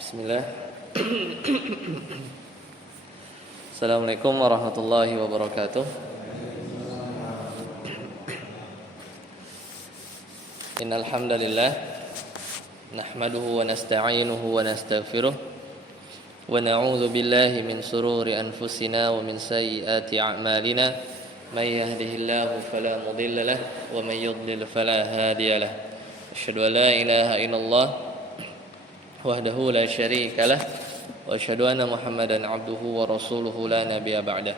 Bismillah. Assalamualaikum warahmatullahi wabarakatuh. Innal hamdalillah nahmaduhu wa nasta'inuhu wa nastaghfiruh wa na'udzu billahi min shururi anfusina wa min sayyiati a'malina may yahdihillahu fala mudilla lahu wa may yudlil fala hadiya lahu. Asyhadu an la ilaha illallah wahdahu la syarika lah wa asyhadu anna Muhammadan abduhu wa rasuluhu la nabiyya ba'dah.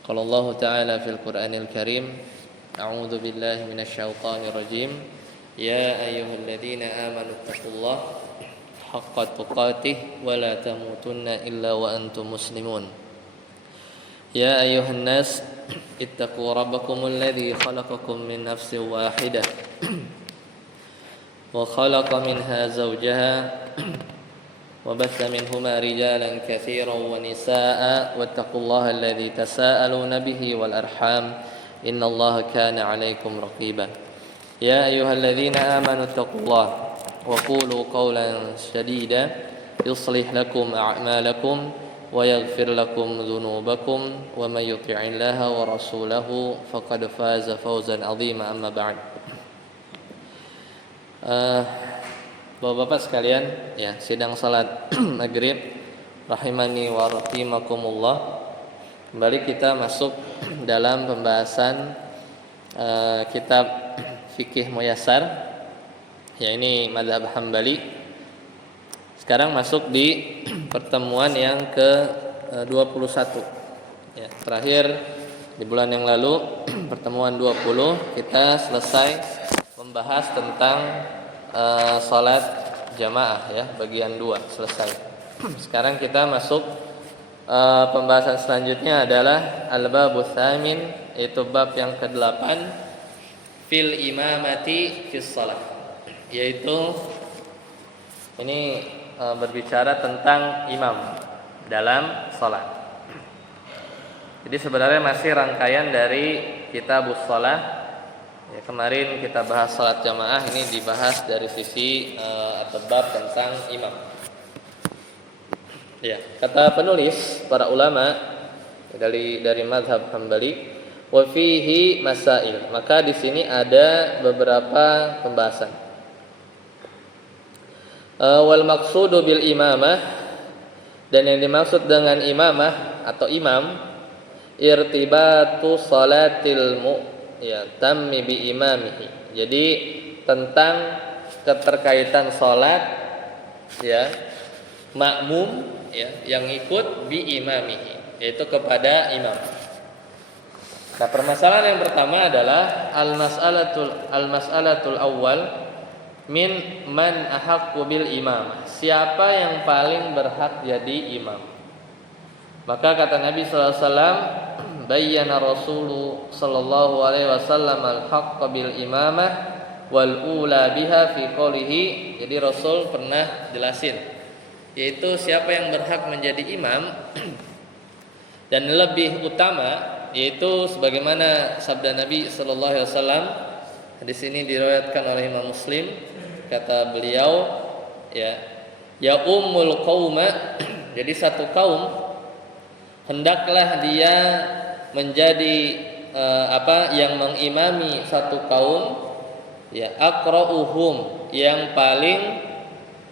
Qala Allah ta'ala fil Qur'anil Karim, a'udzu billahi minasy syaithanir rajim. Ya ayyuhalladzina amanu taqullaha haqqa tuqatih wa la tamutunna illa wa antum muslimun. Ya ayyuhan nas ittaqu rabbakumul ladzi khalaqakum min nafsin wahidah وخلق منها زوجها وبث منهما رجالا كثيرا ونساء واتقوا الله الذي تساءلون به والأرحام إن الله كان عليكم رقيبا يا أيها الذين آمنوا اتقوا الله وقولوا قولا سديدا يصلح لكم أعمالكم ويغفر لكم ذنوبكم ومن يطع الله ورسوله فقد فاز فوزا عظيما أما بعد. Bapak-bapak sekalian, ya, sidang salat maghrib rahimani wa rahimakumullah. Kembali kita masuk dalam pembahasan kitab fikih muyassar, ya, ini mazhab Hambali. Sekarang masuk di pertemuan yang ke-21. Ya, terakhir di bulan yang lalu pertemuan 20 kita selesai membahas tentang salat jamaah, ya, bagian 2 selesai. Sekarang kita masuk pembahasan selanjutnya adalah al-babus tsamin, yaitu bab yang ke-8 fil imamati fis shalah, yaitu ini berbicara tentang imam dalam salat. Jadi sebenarnya masih rangkaian dari kitabus shalah. Ya, kemarin kita bahas salat jamaah, ini dibahas dari sisi atau bab tentang imam. Ya, kata penulis para ulama dari mazhab Hambali, wa fihi masail. Maka di sini ada beberapa pembahasan. Wal maqsudu bil imamah, dan yang dimaksud dengan imamah atau imam, irtibatu salatil tammi bi imamihi. Jadi tentang keterkaitan salat, ya, makmum, ya, yang ikut bi imamihi, yaitu kepada imam. Nah, permasalahan yang pertama adalah al-mas'alatul awwal min man ahaqqu bil imam. Siapa yang paling berhak jadi imam? Maka kata Nabi sallallahu alaihi wasallam, bayyana Rasulullah sallallahu alaihi wasallam al-haqqa bil imamah wal ula biha fi qoulihi. Jadi Rasul pernah jelasin, yaitu siapa yang berhak menjadi imam dan lebih utama, yaitu sebagaimana sabda Nabi sallallahu alaihi wasallam. Di sini diriwayatkan oleh Imam Muslim, kata beliau, ya ummul qauma. Jadi satu kaum hendaklah dia menjadi yang mengimami satu kaum, ya, aqra'uhum, yang paling,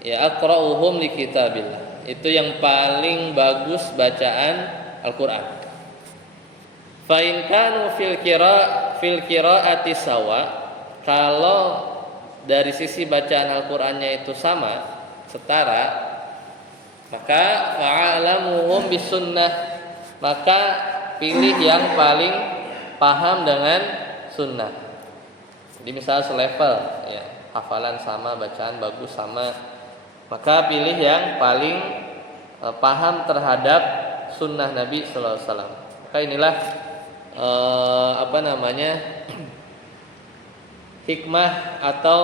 ya, aqra'uhum li kitabillah, itu yang paling bagus bacaan Al-Qur'an. Fa in kanu fil qira'ati sawa, kalau dari sisi bacaan Al-Qur'annya itu sama, setara, maka fa'alamuhum bisunnah, maka pilih yang paling paham dengan sunnah. Jadi misalnya selevel, ya, hafalan sama, bacaan bagus sama, maka pilih yang paling paham terhadap sunnah Nabi sallallahu alaihi wasallam. Maka inilah hikmah atau,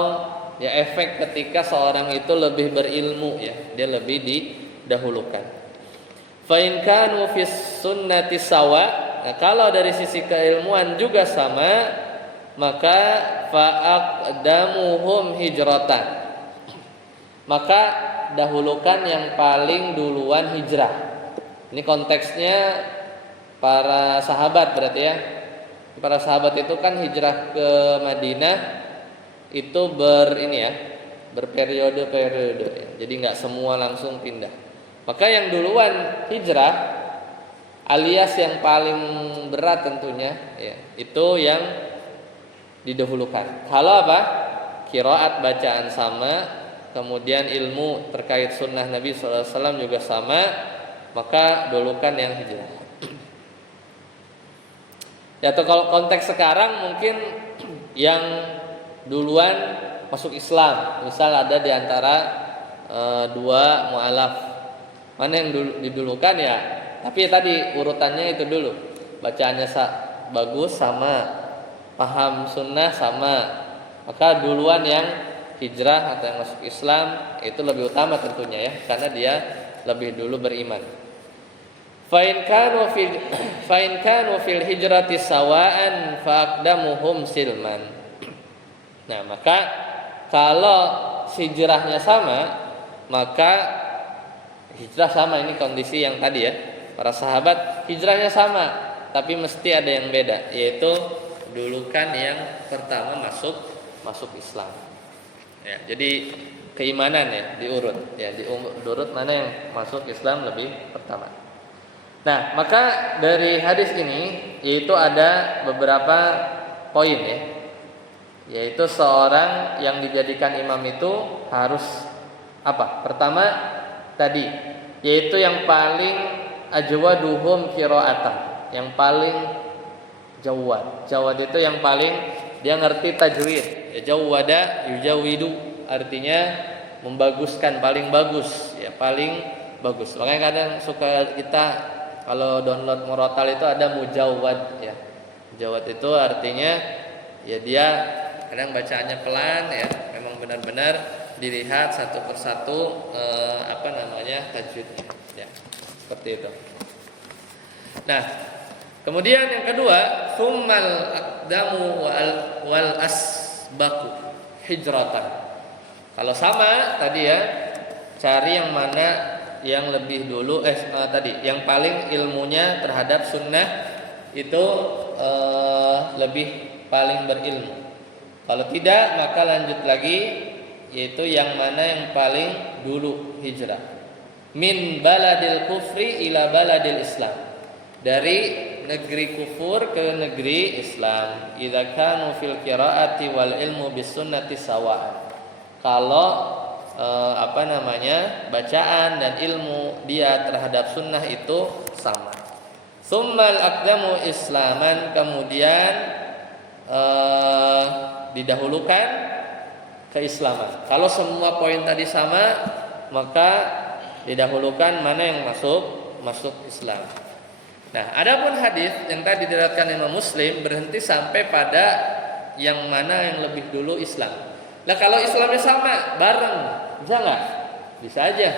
ya, efek ketika seorang itu lebih berilmu, ya, dia lebih didahulukan. Fa in kanu fis sunnati sawa, nah, kalau dari sisi keilmuan juga sama, maka fa aqdamuhum hijratan, maka dahulukan yang paling duluan hijrah. Ini konteksnya para sahabat berarti ya. Para sahabat itu kan hijrah ke Madinah itu berperiode-periode ya. Jadi nggak semua langsung pindah. Maka yang duluan hijrah alias yang paling berat tentunya ya, itu yang didahulukan. Kalau apa? Qiraat bacaan sama, kemudian ilmu terkait sunnah Nabi SAW juga sama, maka dahulukan yang hijrah. Ya, atau kalau konteks sekarang mungkin yang duluan masuk Islam, misal ada di antara dua mualaf, mana yang didulukan ya? Tapi tadi urutannya itu dulu, bacaannya bagus sama, paham sunnah sama, maka duluan yang hijrah atau yang masuk Islam itu lebih utama tentunya ya, karena dia lebih dulu beriman. Fa in kanu fil hijrati sawaan fa aqdamuhum silman. Nah, maka kalau hijrahnya sama, maka hijrah sama, ini kondisi yang tadi ya. Para sahabat hijrahnya sama, tapi mesti ada yang beda, yaitu dulukan yang pertama masuk Islam. Ya, jadi keimanan ya diurut, ya diurut mana yang masuk Islam lebih pertama. Nah, maka dari hadis ini yaitu ada beberapa poin ya. Yaitu seorang yang dijadikan imam itu harus apa? Pertama tadi, yaitu yang paling ajwaduhum qiraatan, yang paling jawad. Jawad itu yang paling dia ngerti tajwid. Ya, jawada yujawidu artinya membaguskan, paling bagus, ya paling bagus. Makanya kadang suka kita kalau download Murotal itu ada mujawad ya. Mujawad itu artinya ya dia kadang bacaannya pelan ya, memang benar-benar dilihat satu persatu tajwidnya ya. Seperti itu. Nah, kemudian yang kedua, tsummal aqdamu wal asbaqu hijratan. Kalau sama tadi ya, cari yang mana yang lebih dulu tadi yang paling ilmunya terhadap sunnah itu lebih paling berilmu. Kalau tidak, maka lanjut lagi, yaitu yang mana yang paling dulu hijrah. Min baladil kufri ila baladil Islam. Dari negeri kufur ke negeri Islam. Idza kanu fil qiraati wal ilmu bis sunnati sawa'an. Kalau bacaan dan ilmu dia terhadap sunnah itu sama. Summal aqdamu islaman, kemudian didahulukan keislaman. Kalau semua poin tadi sama, maka didahulukan mana yang masuk Islam. Nah, adapun hadis yang tadi diriwayatkan Imam Muslim berhenti sampai pada yang mana yang lebih dulu Islam. Nah, kalau Islamnya sama, bareng, bisa nggak? Bisa aja.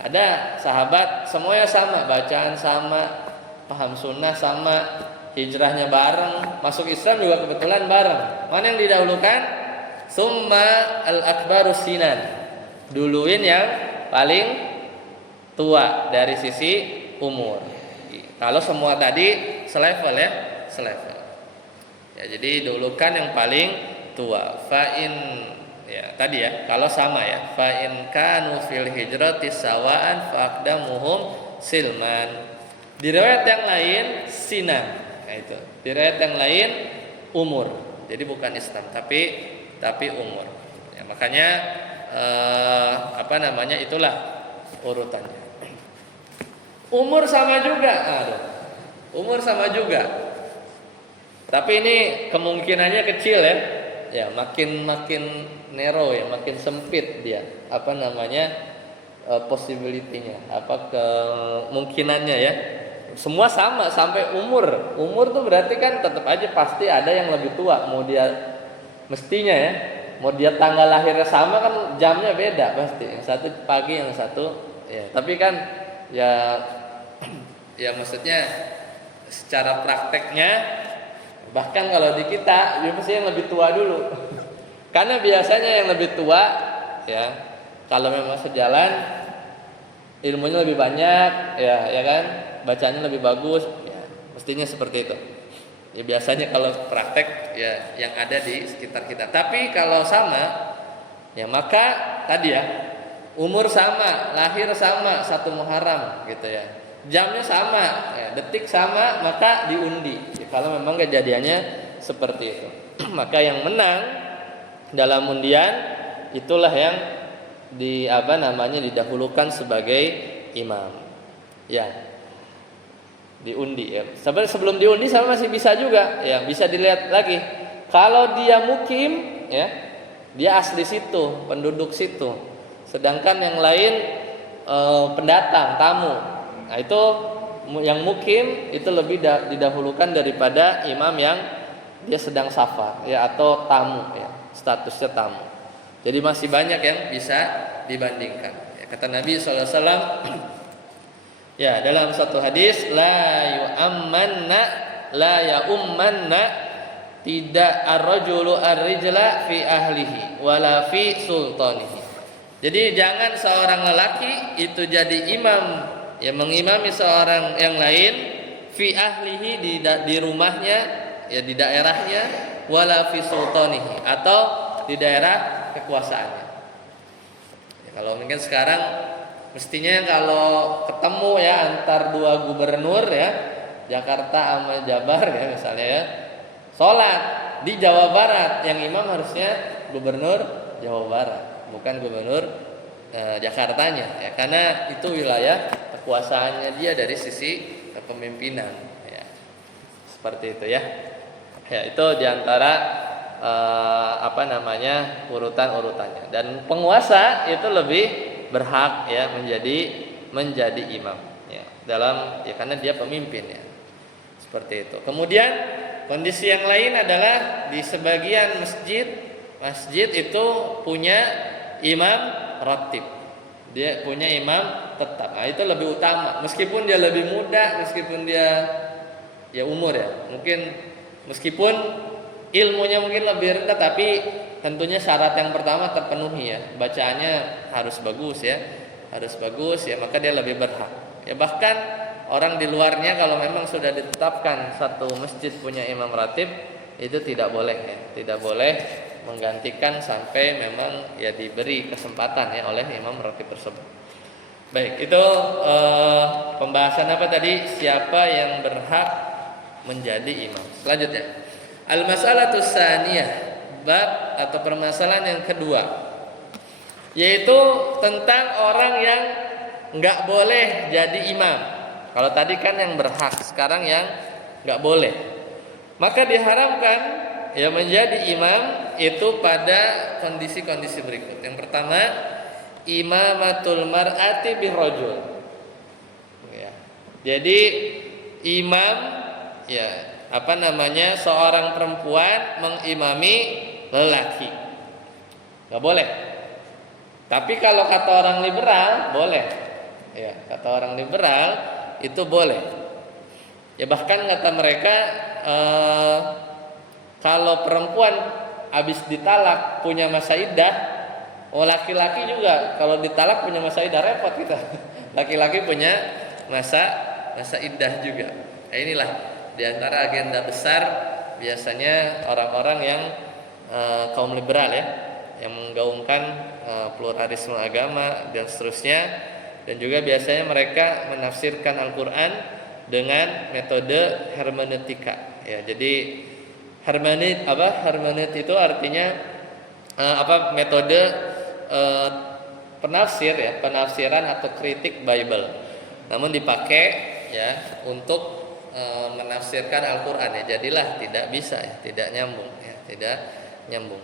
Ada sahabat semuanya sama, bacaan sama, paham sunnah sama, hijrahnya bareng, masuk Islam juga kebetulan bareng. Mana yang didahulukan? Summa al-akbaru sinan. Duluin yang paling tua dari sisi umur. Kalau semua tadi selevel ya, selevel. Ya, jadi dahulukan yang paling tua. Fa'in ya tadi ya, kalau sama ya, fa'in kanu fil hijrati sawaan faqdamuhum silman. Di riwayat yang lain sinan. Nah itu. Di riwayat yang lain umur. Jadi bukan Islam tapi umur. Ya, makanya itulah urutannya. Umur sama juga. Umur sama juga. Tapi ini kemungkinannya kecil ya. Ya, makin narrow ya, makin sempit dia. Possibility-nya, kemungkinannya ya. Semua sama sampai umur. Umur tuh berarti kan tetap aja pasti ada yang lebih tua. Mau dia mestinya ya, mau dia tanggal lahirnya sama kan jamnya beda pasti. Yang satu pagi, yang satu ya. Tapi kan ya maksudnya secara prakteknya bahkan kalau di kita ya pasti yang lebih tua dulu. Karena biasanya yang lebih tua ya Kalau memang sejalan, ilmunya lebih banyak, ya kan, bacanya lebih bagus, ya, mestinya seperti itu. Ya biasanya kalau praktek ya yang ada di sekitar kita. Tapi kalau sama, ya maka tadi ya, umur sama, lahir sama, 1 Muharram gitu ya. Jamnya sama, ya, detik sama, maka diundi. Ya, kalau memang kejadiannya seperti itu, maka yang menang dalam undian itulah yang didahulukan sebagai imam. Ya. Diundi ya. Sebenarnya sebelum diundi sama masih bisa juga, ya bisa dilihat lagi. Kalau dia mukim, ya dia asli situ, penduduk situ. Sedangkan yang lain pendatang, tamu. Nah itu yang mukim itu lebih didahulukan daripada imam yang dia sedang safar, ya atau tamu, ya statusnya tamu. Jadi masih banyak yang bisa dibandingkan. Ya, kata Nabi SAW. Ya, dalam satu hadis la ya'ummanna tidak ar-rajulu ar-rijla fi ahlihi wala fi sultanihi. Jadi jangan seorang lelaki itu jadi imam, ya mengimami seorang yang lain fi ahlihi di rumahnya, ya di daerahnya, wala fi sultanihi atau di daerah kekuasaannya. Ya, kalau mungkin sekarang mestinya kalau ketemu ya antar 2 gubernur ya, Jakarta sama Jabar ya misalnya ya, sholat di Jawa Barat, yang imam harusnya gubernur Jawa Barat, bukan gubernur Jakartanya ya, karena itu wilayah kekuasaannya dia dari sisi kepemimpinan ya. Seperti itu ya. Ya itu diantara urutan-urutannya, dan penguasa itu lebih berhak ya menjadi imam ya karena dia pemimpin ya, seperti itu. Kemudian kondisi yang lain adalah di sebagian masjid itu punya imam ratib, dia punya imam tetap. Nah itu lebih utama, meskipun dia lebih muda, meskipun dia ya umur ya mungkin, meskipun ilmunya mungkin lebih rendah, tapi tentunya syarat yang pertama terpenuhi ya, bacaannya harus bagus ya, maka dia lebih berhak. Ya bahkan orang di luarnya kalau memang sudah ditetapkan satu masjid punya imam ratib, itu tidak boleh ya, tidak boleh menggantikan sampai memang ya diberi kesempatan ya oleh imam ratib tersebut. Baik, itu pembahasan apa tadi? Siapa yang berhak menjadi imam. Selanjutnya, al-mas'alatus tsaniyah, bab atau permasalahan yang kedua, yaitu tentang orang yang nggak boleh jadi imam. Kalau tadi kan yang berhak, sekarang yang nggak boleh. Maka diharamkan ya menjadi imam itu pada kondisi-kondisi berikut. Yang pertama, imamatul mar'ati birrajul. Ya. Jadi imam ya seorang perempuan mengimami lelaki, nggak boleh. Tapi kalau kata orang liberal boleh, ya kata orang liberal itu boleh. Ya bahkan kata mereka kalau perempuan habis ditalak punya masa iddah, laki-laki juga kalau ditalak punya masa iddah, repot kita. Laki-laki punya masa iddah juga. Nah, inilah di antara agenda besar biasanya orang-orang yang kaum liberal ya, yang menggaungkan pluralisme agama dan seterusnya, dan juga biasanya mereka menafsirkan Al-Qur'an dengan metode hermeneutika ya. Jadi hermeneut itu artinya metode penafsiran atau kritik Bible, namun dipakai ya untuk menafsirkan Al-Qur'an ya. Jadilah tidak bisa ya, tidak nyambung.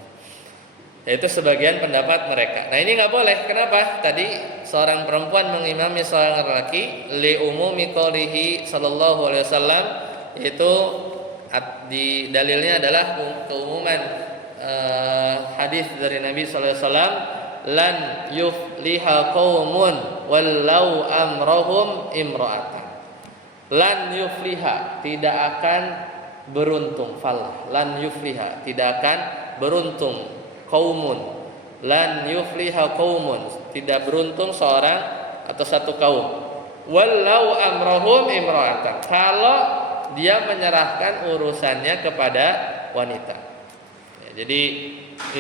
Itu sebagian pendapat mereka. Nah ini nggak boleh. Kenapa? Tadi seorang perempuan mengimami seorang lelaki li umumi qoulihi sallallahu alaihi wasallam, yaitu di dalilnya adalah keumuman hadis dari Nabi sallallahu alaihi wasallam, lan yufliha qaumun wallau amrohum imra'atan. Lan yufliha, tidak akan beruntung, falah lan yufliha, tidak akan beruntung, kaumun lan yufliha qaumun, tidak beruntung seorang atau satu kaum, wallau amrohum imra'atan, kalau dia menyerahkan urusannya kepada wanita. Ya, jadi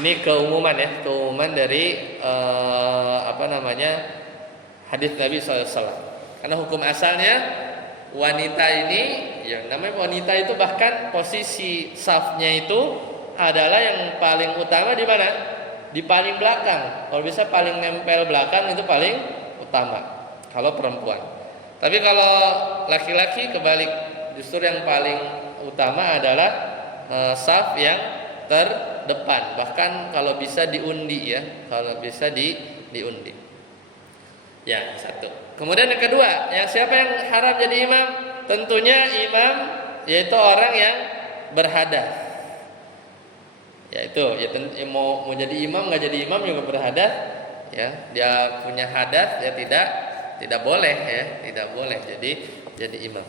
ini keumuman ya, keumuman dari hadis Nabi SAW. Karena hukum asalnya wanita ini, yang namanya wanita itu bahkan posisi safnya itu adalah yang paling utama di mana? Di paling belakang. Kalau bisa paling nempel belakang itu paling utama kalau perempuan. Tapi kalau laki-laki kebalik, justru yang paling utama adalah saf yang terdepan. Bahkan kalau bisa diundi ya, kalau bisa diundi. Ya, satu. Kemudian yang kedua, yang siapa yang haram jadi imam? Tentunya imam yaitu orang yang berhadas. Ya itu, mau jadi imam nggak jadi imam juga berhadas. Ya, dia punya hadas ya tidak boleh ya, tidak boleh jadi imam.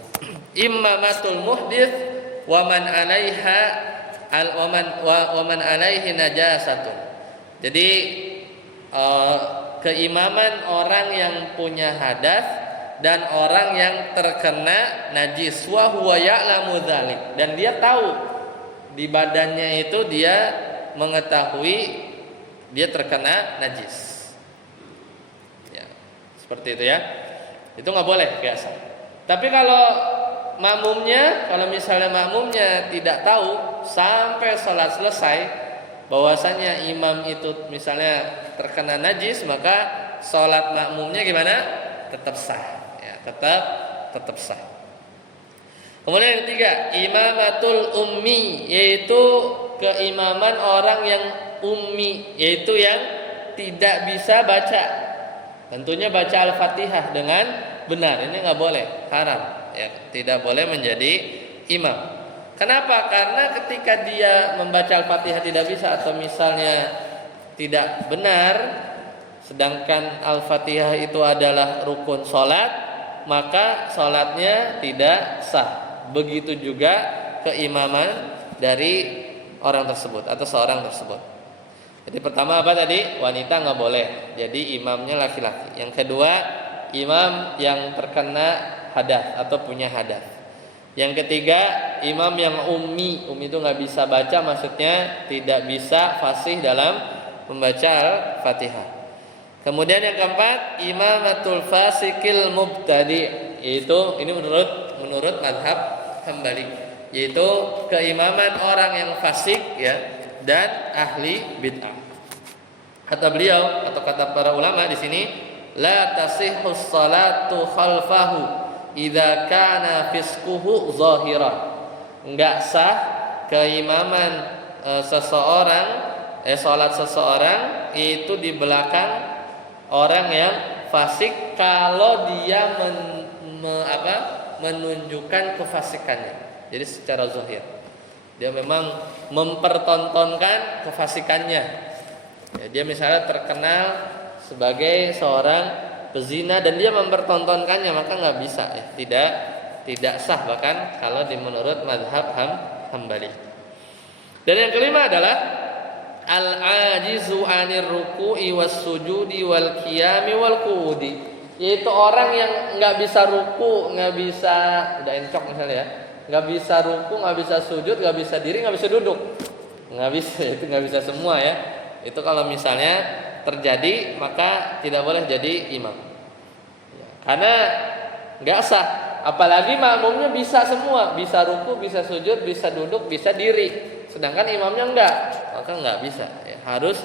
Imamatul muhdits wa man 'alaiha wa man 'alaihi najasatun. Jadi keimaman orang yang punya hadas dan orang yang terkena najis, wa huwa ya'lamu dzalik, dan dia tahu di badannya itu dia mengetahui dia terkena najis. Ya, seperti itu ya. Itu nggak boleh biasa. Tapi kalau misalnya makmumnya tidak tahu sampai sholat selesai bahwasanya imam itu misalnya terkena najis, maka sholat makmumnya gimana? Tetap sah. Ya, tetap sah. Kemudian yang ketiga, imamatul ummi, yaitu keimaman orang yang ummi, yaitu yang tidak bisa baca. Tentunya baca Al-Fatihah dengan benar, ini nggak boleh, haram. Ya, tidak boleh menjadi imam. Kenapa? Karena ketika dia membaca Al-Fatihah tidak bisa atau misalnya tidak benar, sedangkan Al-Fatihah itu adalah rukun sholat, maka sholatnya tidak sah. Begitu juga keimaman dari orang tersebut atau seorang tersebut. Jadi pertama apa tadi? Wanita nggak boleh, jadi imamnya laki-laki. Yang kedua, imam yang terkena hadas atau punya hadas. Yang ketiga, imam yang ummi. Ummi itu nggak bisa baca, maksudnya tidak bisa fasih dalam membaca Al-Fatihah. Kemudian yang keempat, imamatul fasikil mubtadi, yaitu ini menurut mazhab Hambali, yaitu keimaman orang yang fasik ya dan ahli bid'ah. Kata beliau atau kata para ulama di sini, la tasihhus salatu khalfahu idza kana fisquhu zahiran. Enggak sah keimaman salat seseorang itu di belakang orang yang fasik kalau dia menunjukkan kefasikannya. Jadi secara zahir dia memang mempertontonkan kefasikannya. Ya, dia misalnya terkenal sebagai seorang pezina dan dia mempertontonkannya, maka nggak bisa ya. Tidak sah bahkan kalau menurut mazhab Hambali. Dan yang kelima adalah al-ajizu 'anir ruku'i was sujudi wal qiyami wal qu'udi, yaitu orang yang nggak bisa ruku, nggak bisa, udah encok misalnya ya, nggak bisa ruku, nggak bisa sujud, nggak bisa diri, nggak bisa duduk, nggak bisa, itu nggak bisa semua ya. Itu kalau misalnya terjadi maka tidak boleh jadi imam ya, karena nggak sah. Apalagi makmumnya bisa semua, bisa ruku, bisa sujud, bisa duduk, bisa diri, sedangkan imamnya enggak, maka nggak bisa ya. Harus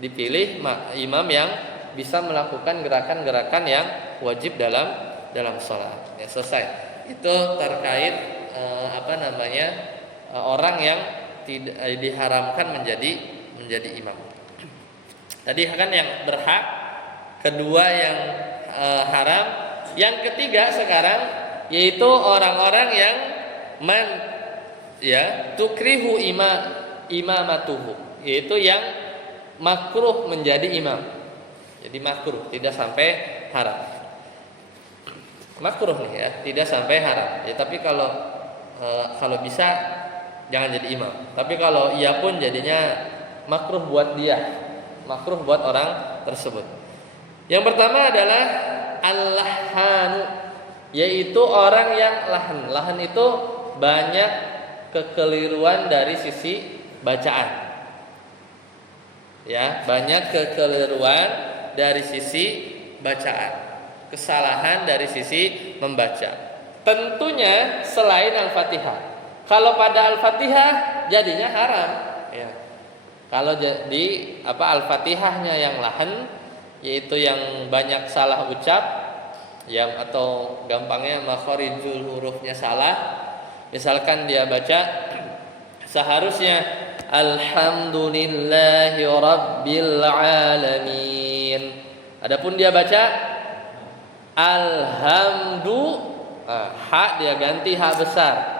dipilih imam yang bisa melakukan gerakan-gerakan yang wajib dalam sholat. Ya, selesai. Itu terkait orang yang tidak diharamkan menjadi imam. Tadi kan yang berhak, kedua yang haram, yang ketiga sekarang yaitu orang-orang yang tukrihu imamatuhu, yaitu yang makruh menjadi imam. Jadi makruh, tidak sampai haram. Makruh nih ya, tidak sampai haram. Ya, tapi kalau bisa jangan jadi imam. Tapi kalau ia pun jadinya makruh buat dia. makruh buat orang tersebut. Yang pertama adalah al-lahanu, yaitu orang yang lahan. Lahan itu banyak kekeliruan dari sisi bacaan. Ya, banyak kekeliruan dari sisi bacaan, kesalahan dari sisi membaca. Tentunya selain Al-Fatihah. Kalau pada Al-Fatihah jadinya haram, ya. Kalau jadi Al-Fatihahnya yang lahan, yaitu yang banyak salah ucap, yang atau gampangnya makharijul hurufnya salah. Misalkan dia baca seharusnya alhamdulillahi rabbil alamin. Adapun dia baca alhamdu, ha dia ganti ha besar.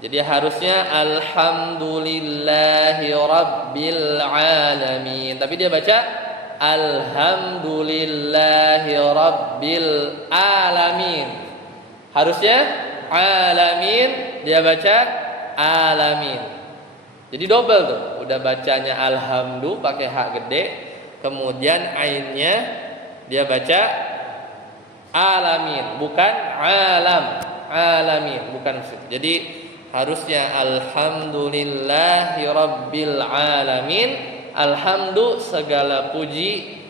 Jadi harusnya alhamdulillahi rabbil alamin. Tapi dia baca alhamdulillahi rabbil alamin. Harusnya alamin, dia baca alamin. Jadi double tuh. Udah bacanya alhamdu pakai hak gede, kemudian ainnya dia baca alamin, bukan alam. Alamin, bukan maksud. Jadi harusnya alhamdulillahi rabbil alamin. Alhamdu segala puji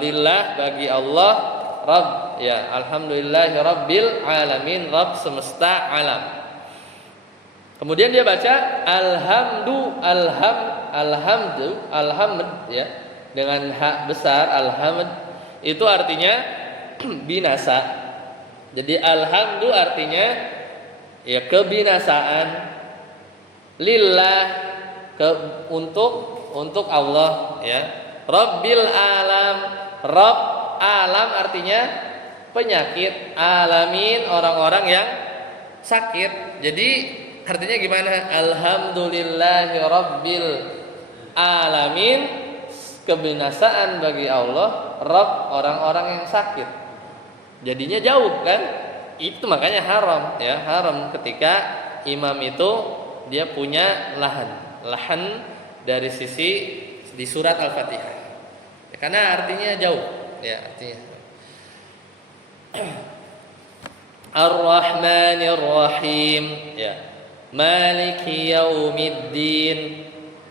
lillah bagi Allah Rabb, ya, alhamdulillahi rabbil alamin, Rabb semesta alam. Kemudian dia baca alhamd ya, dengan hak besar alhamd, itu artinya binasa. Jadi alhamdu artinya ya kebinasaan, lillah untuk Allah, ya. Rabbil alam, Rabb alam artinya penyakit, alamin orang-orang yang sakit. Jadi artinya gimana? Alhamdulillahi rabbil alamin, kebinasaan bagi Allah, Rabb orang-orang yang sakit. Jadinya jauh kan? Itu makanya haram, ya, haram ketika imam itu dia punya lahan dari sisi di surat Al-Fatihah, ya, karena artinya jauh, ya, artinya Ar-Rahmanir Rahim, ya, Maliki Yaumiddin.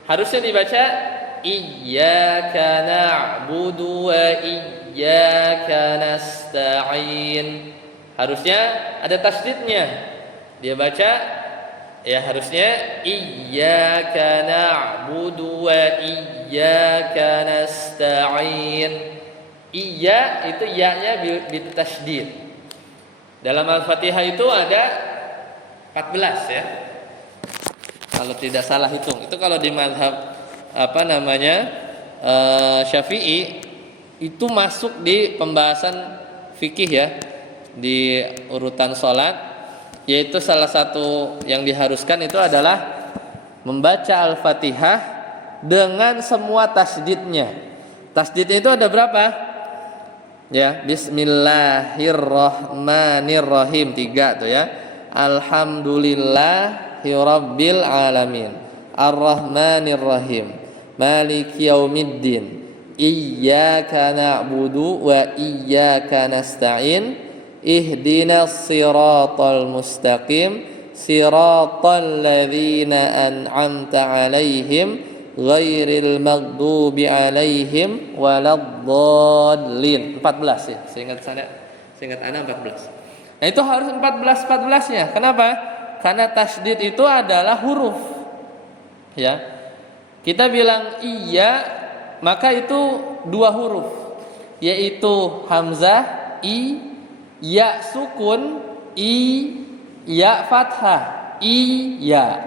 Harusnya dibaca Iyyaka na'budu wa iyyaka nasta'in. Harusnya ada tasdidnya. Dia baca, ya, harusnya iyyaka na'budu wa iyyaka nasta'in. Iya itu ya-nya bitasydid. Dalam Al-Fatihah itu ada 14, ya. Kalau tidak salah hitung. Itu kalau di mazhab Syafi'i itu masuk di pembahasan fikih, ya, di urutan salat, yaitu salah satu yang diharuskan itu adalah membaca Al-Fatihah dengan semua tasdidnya. Tasdidnya itu ada berapa? Ya, Bismillahirrahmanirrahim, 3 tuh, ya. Alhamdulillahirabbil alamin, Ar-Rahmanirrahim, Maliki Yaumiddin, Iyyaka na'budu wa iyyaka nasta'in, Ihdinas siratal mustaqim, Siratal ladzina an'amta 'alaihim ghairil maghdubi 'alaihim waladdallin. 14, ya. Seingat ana 14. Nah, itu harus 14-14-nya. Kenapa? Karena tasydid itu adalah huruf. Ya. Kita bilang iya, maka itu 2 huruf, yaitu hamzah i, ya sukun i, ya fathah i, ya.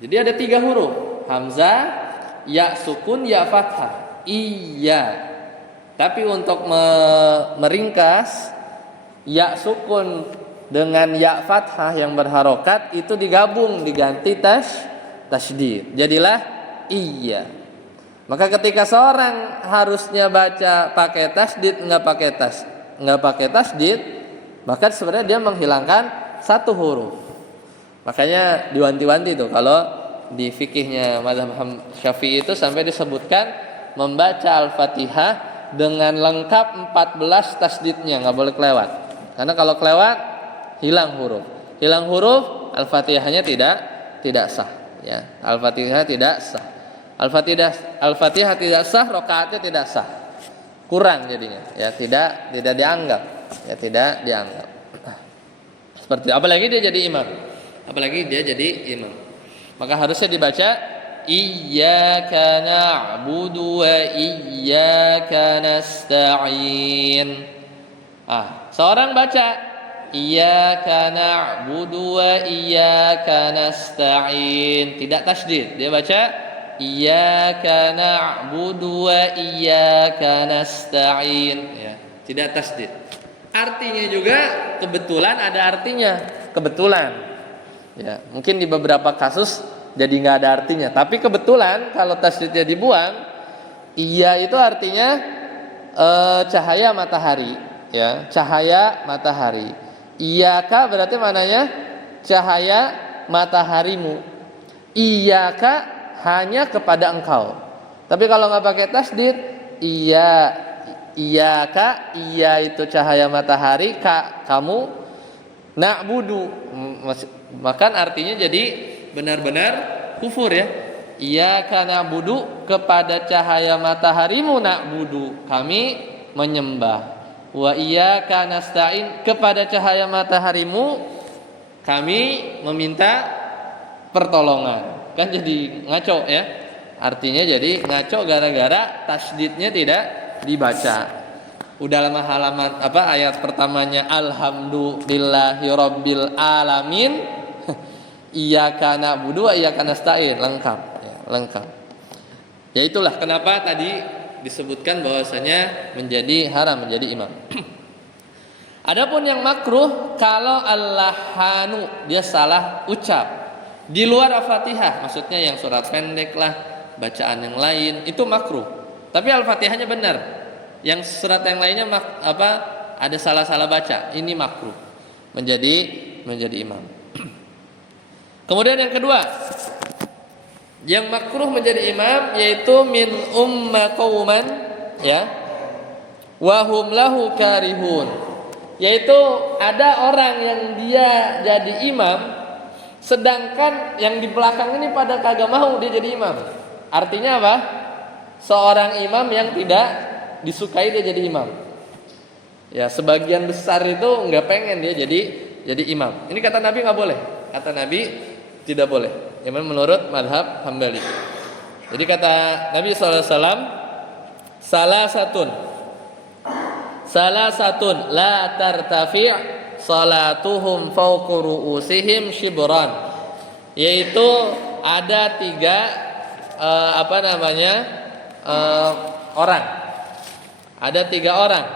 Jadi ada 3 huruf, hamzah, ya sukun, ya fathah, iya. Tapi untuk meringkas, ya sukun dengan ya fathah yang berharokat itu digabung, diganti tasydid. Jadilah iya. Maka ketika seorang harusnya baca pakai tasydid, nggak pakai tasydid, maka sebenarnya dia menghilangkan 1 huruf. Makanya diwanti-wanti tuh kalau di fikihnya mazhab Syafi'i itu sampai disebutkan membaca Al-Fatihah dengan lengkap 14 tasdidnya, nggak boleh kelewat. Karena kalau kelewat hilang huruf Al-Fatihahnya tidak sah, ya. Al-Fatihah tidak sah. Al-Fatihah tidak sah, rakaatnya tidak sah. Kurang jadinya, ya, tidak dianggap, ya, tidak dianggap. Seperti apalagi dia jadi imam. Maka harusnya dibaca Iyyaka na'budu wa iyyaka nasta'in. Seorang baca Iyyaka na'budu wa iyyaka nasta'in, tidak tasydid. Dia baca Iyyaka na'budu wa iyyaka nasta'in, ya, tidak tasydid. Artinya juga kebetulan ada artinya, kebetulan. Ya, mungkin di beberapa kasus jadi nggak ada artinya, tapi kebetulan kalau tasydidnya dibuang, iya itu artinya cahaya matahari, ya, cahaya matahari. Iyaka berarti mananya cahaya mataharimu. Iyaka hanya kepada engkau. Tapi kalau nggak pakai tasydid, iyaka, iya itu cahaya matahari, kamu, na'budu, maka artinya jadi benar-benar kufur, ya. Iyyaka na'budu, kepada cahaya mataharimu na'budu, kami menyembah. Wa iyyaka nasta'in, kepada cahaya mataharimu kami meminta pertolongan. Kan jadi ngaco, ya. Artinya jadi ngaco gara-gara tasydidnya tidak dibaca. Udah lama halaman ayat pertamanya alhamdulillahirabbil alamin, iyyaka na'budu wa iyyaka nasta'in, lengkap, ya, lengkap. Ya itulah kenapa tadi disebutkan bahwasanya menjadi haram menjadi imam. Adapun yang makruh kalau al-lahanu, dia salah ucap di luar Al-Fatihah, maksudnya yang surat pendek lah, bacaan yang lain itu makruh. Tapi Al-Fatihahnya benar. Yang surat yang lainnya ada salah-salah baca, ini makruh menjadi imam. Kemudian yang kedua, yang makruh menjadi imam yaitu min umma qauman, ya, wa hum lahu karihun, yaitu ada orang yang dia jadi imam sedangkan yang di belakang ini pada kagak mau dia jadi imam. Artinya apa? Seorang imam yang tidak disukai dia jadi imam. Ya, sebagian besar itu nggak pengen dia jadi imam. Ini kata Nabi nggak boleh. Kata Nabi tidak boleh. Yang menurut madhab Hambali. Jadi kata Nabi SAW, salah satun la tartafi' salatuhum fawqa ru'usihim shibran. Yaitu ada 3 orang. Ada 3 orang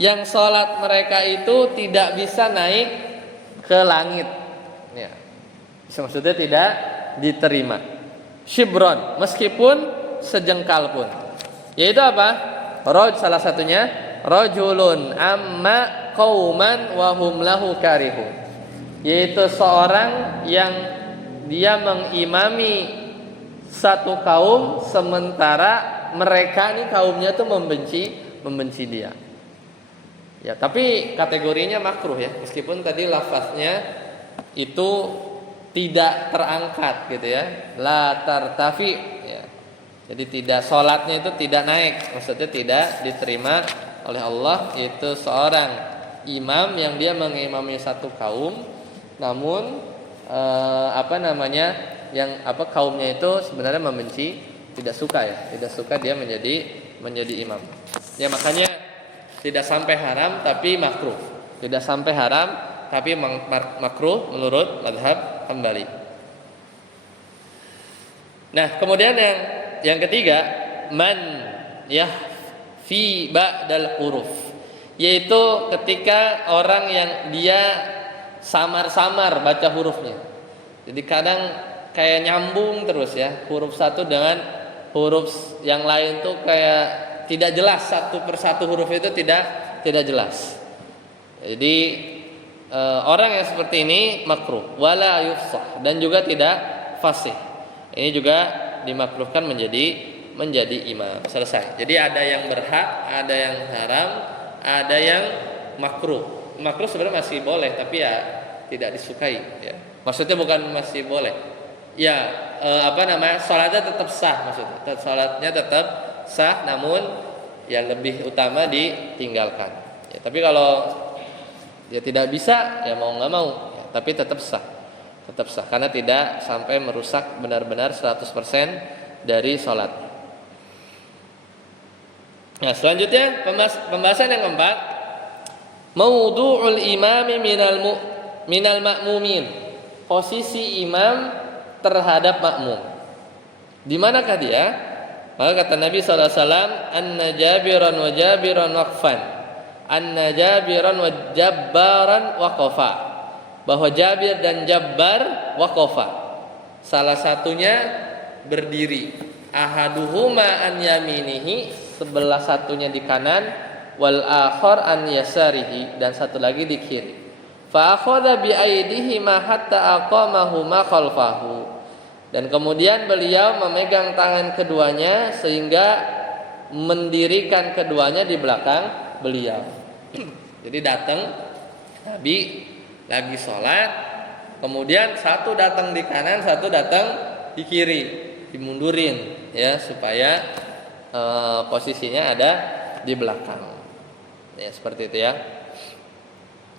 yang sholat mereka itu tidak bisa naik ke langit, ya. Maksudnya tidak diterima. Shibron, meskipun sejengkal pun. Yaitu apa? Salah satunya rajulun amma qauman wa hum lahu karihun. Yaitu seorang yang dia mengimami satu kaum sementara mereka nih kaumnya tuh membenci dia. Ya, tapi kategorinya makruh, ya. Meskipun tadi lafaznya itu tidak terangkat gitu, ya. La tartafi, ya. Jadi tidak, sholatnya itu tidak naik, maksudnya tidak diterima oleh Allah. Itu seorang imam yang dia mengimami satu kaum, namun kaumnya itu sebenarnya membenci, tidak suka dia menjadi imam. Ya, makanya tidak sampai haram tapi makruh. Tidak sampai haram tapi makruh menurut madhab Hambali. Nah, kemudian yang ketiga, man fi ba'dal huruf, yaitu ketika orang yang dia samar-samar baca hurufnya. Jadi kadang kayak nyambung terus, ya, huruf satu dengan huruf yang lain tuh kayak tidak jelas, satu persatu huruf itu tidak jelas. Jadi orang yang seperti ini makruh, wala yufsah, dan juga tidak fasih. Ini juga dimakruhkan menjadi imam. Selesai. Jadi ada yang berhak, ada yang haram, ada yang makruh. Makruh sebenarnya masih boleh, tapi ya tidak disukai. Ya. Maksudnya bukan masih boleh. Ya, sholatnya tetap sah maksudnya. Sholatnya tetap sah, namun ya lebih utama ditinggalkan. Ya, tapi kalau ya tidak bisa, ya mau nggak mau, ya, tapi tetap sah, karena tidak sampai merusak benar-benar 100% dari sholat. Nah, selanjutnya pembahasan yang keempat, maudhu'ul imami minal ma'mumin, posisi imam terhadap makmum. Di manakah dia? Maka kata Nabi sallallahu alaihi wasallam, anna jabiran wa jabiran waqfan, anna jabiran wa jabbaran waqafa, bahwa Jabir dan Jabbar waqafa, salah satunya berdiri, ahaduhuma an yaminihi, sebelah satunya di kanan, wal akhar an yasarihi, dan satu lagi di kiri. Fa akhadha bi aydihima hatta aqamahuma khalfahu, dan kemudian beliau memegang tangan keduanya sehingga mendirikan keduanya di belakang beliau. Jadi datang Nabi lagi sholat, kemudian satu datang di kanan, satu datang di kiri, dimundurin ya supaya posisinya ada di belakang. Ya seperti itu ya.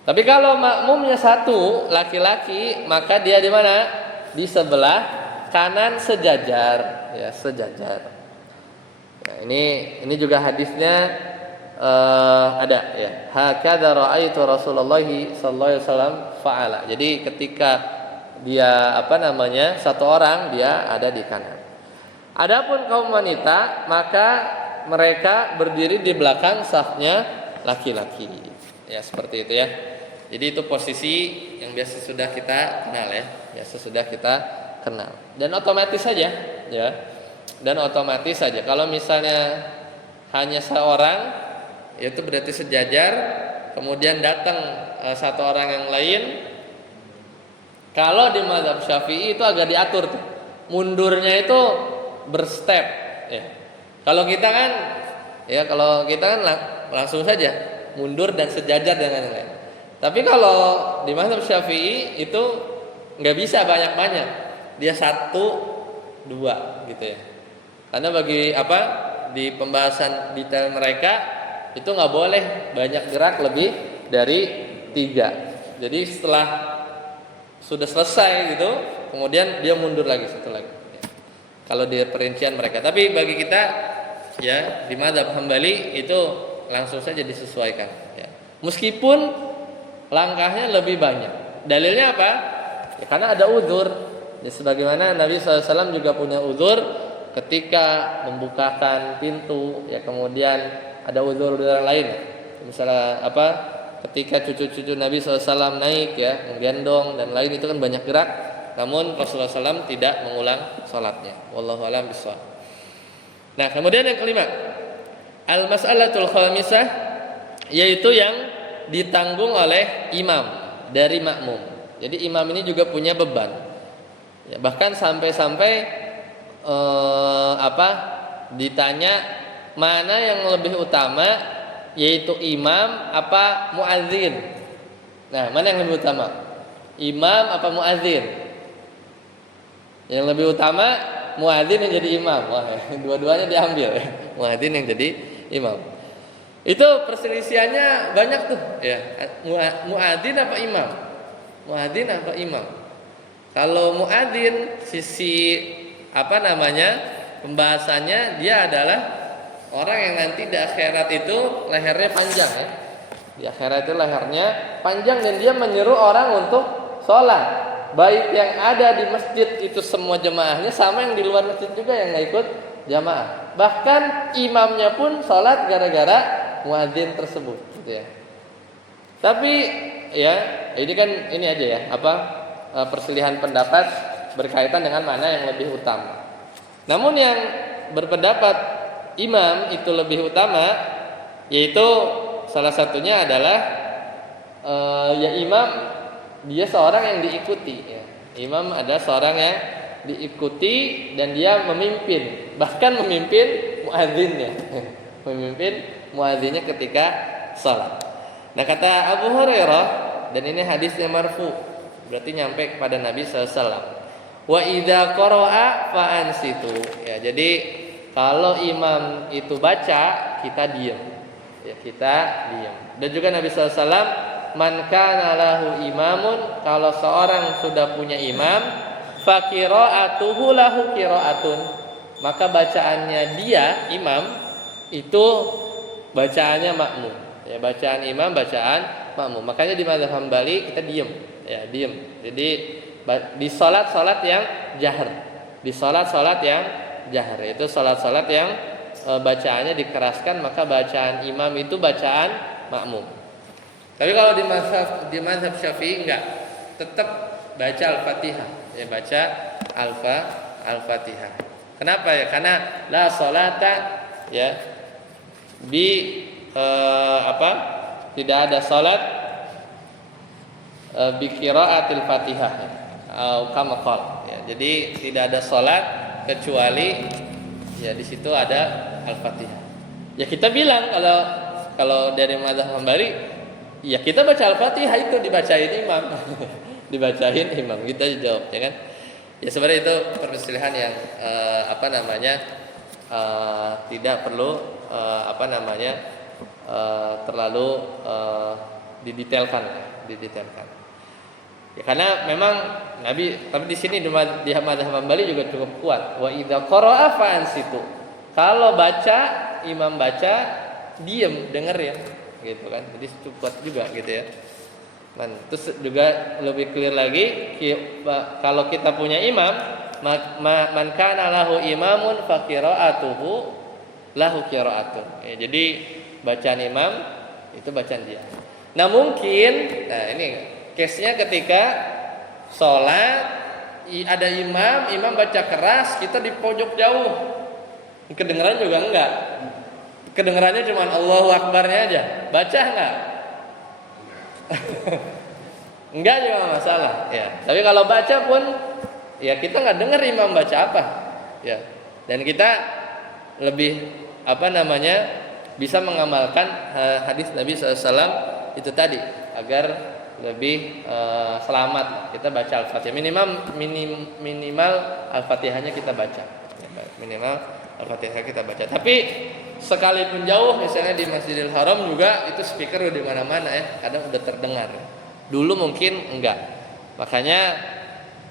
Tapi kalau makmumnya satu laki-laki, maka dia di mana? Di sebelah kanan sejajar, ya sejajar. Nah, ini juga hadisnya ada ya. Hakadza ra'aitu Rasulullah sallallahu alaihi wasallam fa'ala. Jadi ketika dia satu orang dia ada di kanan. Adapun kaum wanita, maka mereka berdiri di belakang safnya laki-laki. Ya seperti itu ya. Jadi itu posisi yang biasa sudah kita kenal ya. Biasa sudah kita kenal. Dan otomatis saja ya. Dan otomatis saja kalau misalnya hanya seorang, itu berarti sejajar, kemudian datang satu orang yang lain. Kalau di mazhab Syafi'i itu agak diatur tuh. Mundurnya itu berstep ya. Kalau kita kan langsung saja mundur dan sejajar dengan yang lain. Tapi kalau di mazhab Syafi'i itu nggak bisa banyak-banyak. Dia 1, 2 gitu ya. Karena di pembahasan detail mereka itu nggak boleh banyak gerak lebih dari 3. Jadi setelah sudah selesai gitu, kemudian dia mundur lagi satu lagi. Kalau di perincian mereka. Tapi bagi kita ya di mazhab Hambali itu langsung saja disesuaikan. Ya. Meskipun langkahnya lebih banyak. Dalilnya apa? Ya, karena ada uzur. Ya, sebagaimana Nabi SAW juga punya uzur ketika membukakan pintu. Ya kemudian ada uzur lain. Misalnya ketika cucu-cucu Nabi SAW naik ya menggendong dan lain, itu kan banyak gerak. Namun Rasulullah SAW tidak mengulang sholatnya. Wallahu a'lam bishawab. Nah kemudian yang kelima, al-mas'alatul khamisah, yaitu yang ditanggung oleh imam dari makmum. Jadi imam ini juga punya beban. Ya, bahkan sampai-sampai ditanya mana yang lebih utama, yaitu imam apa muadzin. Nah mana yang lebih utama? Imam apa muadzin? Yang lebih utama muadzin yang jadi imam. Wah, dua-duanya diambil ya. Muadzin yang jadi imam. Itu perselisihannya banyak tuh ya. Muadzin apa imam? Muadzin apa imam? Kalau muadzin sisi pembahasannya, dia adalah orang yang nanti di akhirat itu lehernya panjang ya. Di akhirat itu lehernya panjang dan dia menyeru orang untuk sholat. Baik yang ada di masjid itu semua jemaahnya, sama yang di luar masjid juga yang nggak ikut jamaah. Bahkan imamnya pun sholat gara-gara muadzin tersebut, gitu ya. Tapi ya ini aja ya perselisihan pendapat berkaitan dengan mana yang lebih utama. Namun yang berpendapat imam itu lebih utama, yaitu salah satunya adalah ya imam dia seorang yang diikuti ya. Imam ada seorang yang diikuti dan dia memimpin, bahkan memimpin muadzinnya. Memimpin muadzinnya ketika salat. Nah, kata Abu Hurairah, dan ini hadisnya marfu, berarti nyampe kepada Nabi sallallahu alaihi wasallam. Wa idza qara'a fa ansitu. Ya, jadi kalau imam itu baca, kita diam. Ya, kita diam. Dan juga Nabi sallallahu alaihi wasallam, man kana lahu imamun, kalau seorang sudah punya imam, fa qira'atuhu lahu qira'atun, maka bacaannya dia imam itu bacaannya makmum. Ya, bacaan imam bacaan makmum. Makanya di mazhab Hambali kita diam. Ya, diam. Jadi di salat-salat yang jahar. Di salat-salat yang jahar, itu salat-salat yang bacaannya dikeraskan, maka bacaan imam itu bacaan makmum. Tapi kalau di mazhab Syafi'i enggak, tetap baca Al-Fatihah. Ya, baca Al-Fatihah. Kenapa ya? Karena la salata ya tidak ada salat bi qiraatil Fatihah kama qala. Ya, jadi tidak ada salat kecuali ya di situ ada Al-Fatihah. Ya kita bilang kalau dari mazhab Hambali, ya kita baca Al-Fatihah itu dibacain imam. Dibacain imam, kita jawab ya kan. Ya sebenarnya itu perselisihan yang tidak perlu terlalu didetailkan. Ya, karena memang Nabi, tapi di sini di mazhab Hambali juga cukup kuat. Wa idza qara'a fa ansitu. Kalau baca, imam baca, diem, dengerin, gitu kan. Jadi cukup kuat juga gitu ya. Terus juga lebih clear lagi, kalau kita punya imam, man kana lahu imamun fa qira'atuhu lahu qira'atun. Ya, jadi bacaan imam itu bacaan dia. Nah, mungkin ini case-nya ketika sholat ada imam baca keras, kita di pojok jauh. Kedengeran juga enggak. Kedengerannya cuma Allahu Akbarnya aja. Baca enggak? Enggak juga masalah ya. Tapi kalau baca pun ya kita enggak dengar imam baca apa. Ya. Dan kita lebih bisa mengamalkan hadis Nabi SAW itu tadi agar lebih selamat. Kita baca Al-Fatihah minimal Al-Fatihahnya kita baca. Minimal Al-Fatihah kita baca. Tapi sekalipun jauh, misalnya di Masjidil Haram juga itu speaker udah di mana-mana ya, kadang udah terdengar. Dulu mungkin enggak. Makanya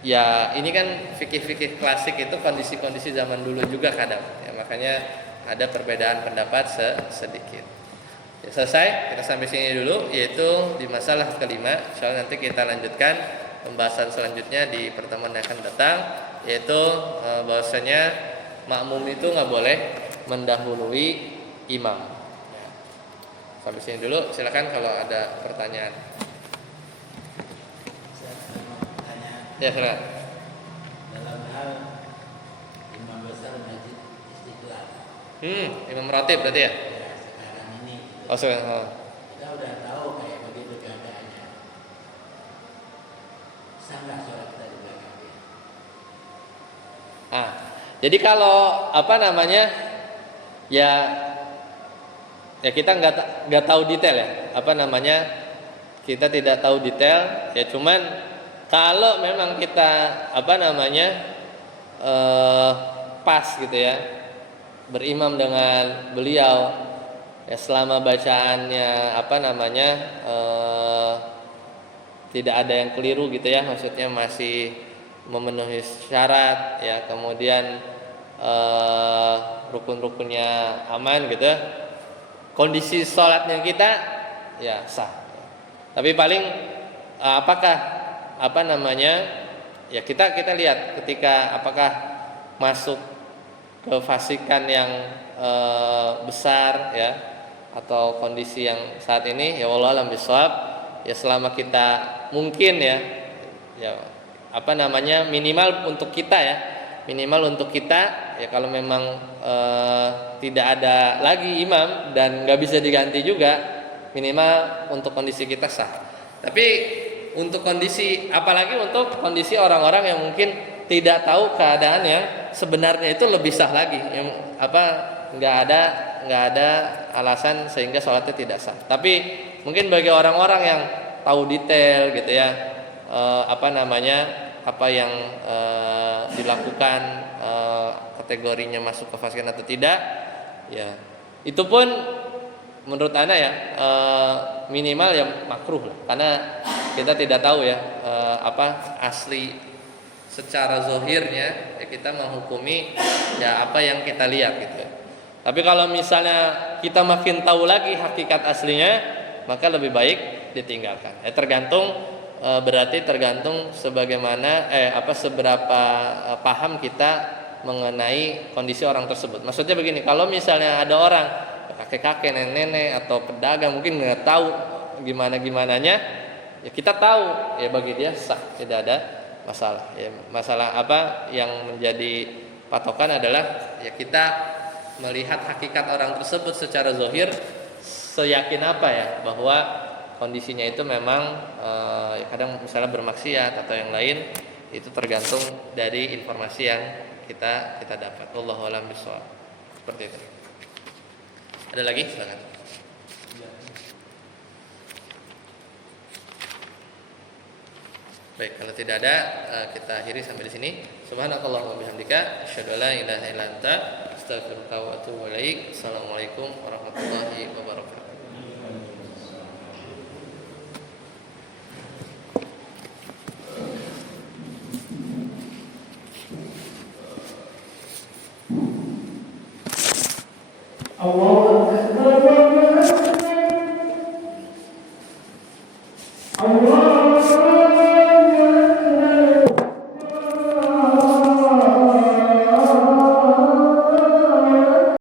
ya ini kan fikih-fikih klasik itu kondisi-kondisi zaman dulu juga kadang. Ya, makanya ada perbedaan pendapat sedikit. Ya, selesai, kita sampai sini dulu, yaitu di masalah kelima. Insyaallah nanti kita lanjutkan pembahasan selanjutnya di pertemuan yang akan datang, yaitu bahwasanya makmum itu nggak boleh mendahului imam. Sampai sini dulu, silakan kalau ada pertanyaan. Ya, silakan. Dalam hal imam besar masjid Istiqlal. Imam ratib berarti ya? Ya, sekarang ini. Sekarang. Kita udah tahu kayak begitu keadaannya. Sangat sholat kita di belakang. Jadi kalau ya kita nggak tahu detail ya, kita tidak tahu detail ya, cuman kalau memang kita pas gitu ya berimam dengan beliau ya, selama bacaannya tidak ada yang keliru gitu ya, maksudnya masih memenuhi syarat ya, kemudian rukun-rukunnya aman gitu, kondisi sholatnya kita ya sah. Tapi paling ya kita lihat ketika apakah masuk ke fasikan yang besar ya, atau kondisi yang saat ini ya wallahu a'lam bishawab. Ya selama kita mungkin ya minimal untuk kita ya, kalau memang tidak ada lagi imam dan nggak bisa diganti juga, minimal untuk kondisi kita sah. Tapi untuk kondisi, apalagi untuk kondisi orang-orang yang mungkin tidak tahu keadaan yang sebenarnya itu lebih sah lagi, yang nggak ada alasan sehingga sholatnya tidak sah. Tapi mungkin bagi orang-orang yang tahu detail gitu ya, apa yang dilakukan, kategorinya masuk ke fasikan atau tidak, ya itu pun menurut ana ya minimal ya makruh lah, karena kita tidak tahu ya asli secara zahirnya, ya kita menghukumi ya apa yang kita lihat gitu ya. Tapi kalau misalnya kita makin tahu lagi hakikat aslinya, maka lebih baik ditinggalkan. Berarti tergantung sebagaimana seberapa paham kita mengenai kondisi orang tersebut. Maksudnya begini, kalau misalnya ada orang kakek-kakek, nenek-nenek atau pedagang mungkin nggak tahu gimana-gimananya, ya kita tahu ya bagi dia sah, tidak ada masalah. Ya, masalah apa yang menjadi patokan adalah ya kita melihat hakikat orang tersebut secara zahir, seyakin apa ya bahwa kondisinya itu memang kadang misalnya bermaksiat atau yang lain, itu tergantung dari informasi yang kita dapat. Wallahu a'lam bishawab. Seperti itu. Ada lagi? Silakan. Baik, kalau tidak ada kita akhiri sampai di sini. Subhanakallahumma wa bihamdika asyhadu an la ilaha illa anta astaghfiruka wa atubu ilaik. Assalamualaikum warahmatullahi wabarakatuh. Allahu Akbar.